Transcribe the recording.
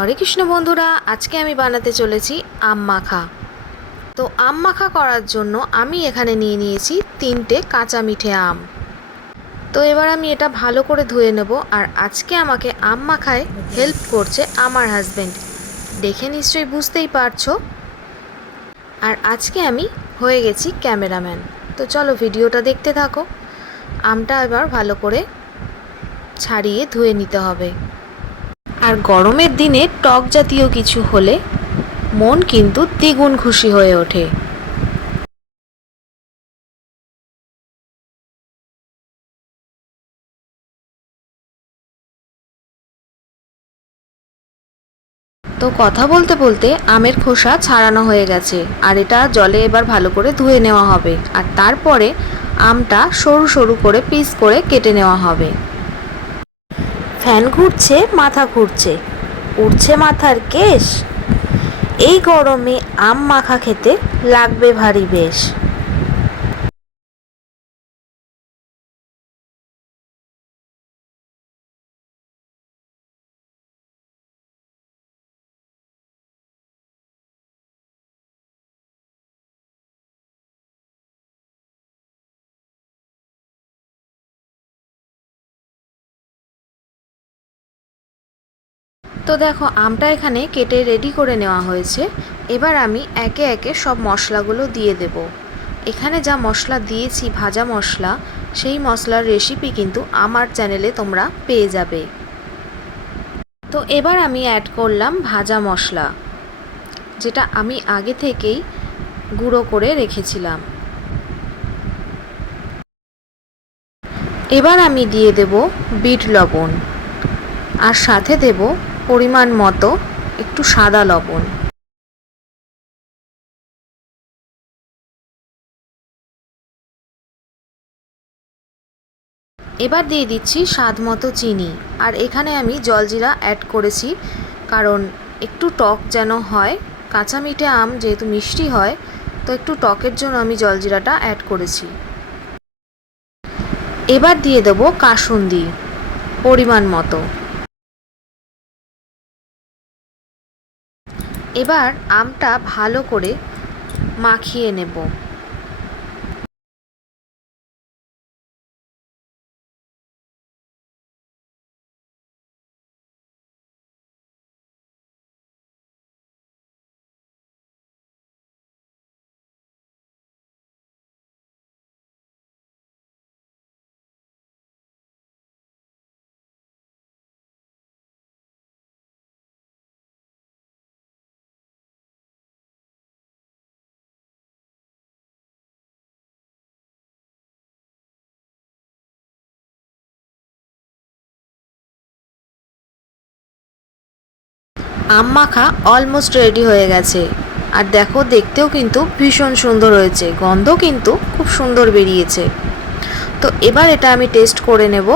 হরে কৃষ্ণ বন্ধুরা, আজকে আমি বানাতে চলেছি আম মাখা। তো আম মাখা করার জন্য আমি এখানে নিয়ে নিয়েছি তিনটে কাঁচা মিঠে আম। তো এবার আমি এটা ভালো করে ধুয়ে নেব আর আজকে আমাকে আম মাখায় হেল্প করছে আমার হাজব্যান্ড দেখে নিশ্চয়ই বুঝতেই পারছ। আর আজকে আমি হয়ে গেছি ক্যামেরাম্যান। তো চলো ভিডিওটা দেখতে থাকো। আমটা এবার ভালো করে ছাড়িয়ে ধুয়ে নিতে হবে। আর গরমের দিনে টক জাতীয় কিছু হলে মন কিন্তু দ্বিগুণ খুশি হয়ে ওঠে। তো কথা বলতে বলতে আমের খোসা ছাড়ানো হয়ে গেছে, আর এটা জলে এবার ভালো করে ধুয়ে নেওয়া হবে। আর তারপরে আমটা সরু সরু করে পিস করে কেটে নেওয়া হবে। ফ্যান ঘুরছে, মাথা ঘুরছে। উঠছে মাথার কেশ। এই গরমে আম মাখা খেতে লাগবে ভারী বেশ। তো দেখো, আমটা এখানে কেটে রেডি করে নেওয়া হয়েছে। এবার আমি একে একে সব মশলাগুলো দিয়ে দেব। এখানে যা মশলা দিয়েছি, ভাজা মশলা, সেই মশলার রেসিপি কিন্তু আমার চ্যানেলে তোমরা পেয়ে যাবে। তো এবার আমি অ্যাড করলাম ভাজা মশলা, যেটা আমি আগে থেকেই গুঁড়ো করে রেখেছিলাম। এবার আমি দিয়ে দেব বিট লবণ, আর সাথে দেব পরিমাণ মতো একটু সাদা লবণ। এবার দিয়ে দিচ্ছি স্বাদ মতো চিনি। আর এখানে আমি জলজিরা অ্যাড করেছি, কারণ একটু টক যেন হয়। কাঁচা মিঠে আম যেহেতু মিষ্টি হয়, তো একটু টকের জন্য আমি জলজিরাটা অ্যাড করেছি। এবার দিয়ে দেবো কাসুন্দি, পরিমাণ মতো। এবার আমটা ভালো করে মাখিয়ে নেব। আম মাখা অলমোস্ট রেডি হয়ে গেছে। আর দেখো, দেখতেও কিন্তু ভীষণ সুন্দর হয়েছে। গন্ধ কিন্তু খুব সুন্দর বেরিয়েছে। তো এবার এটা আমি টেস্ট করে নেব।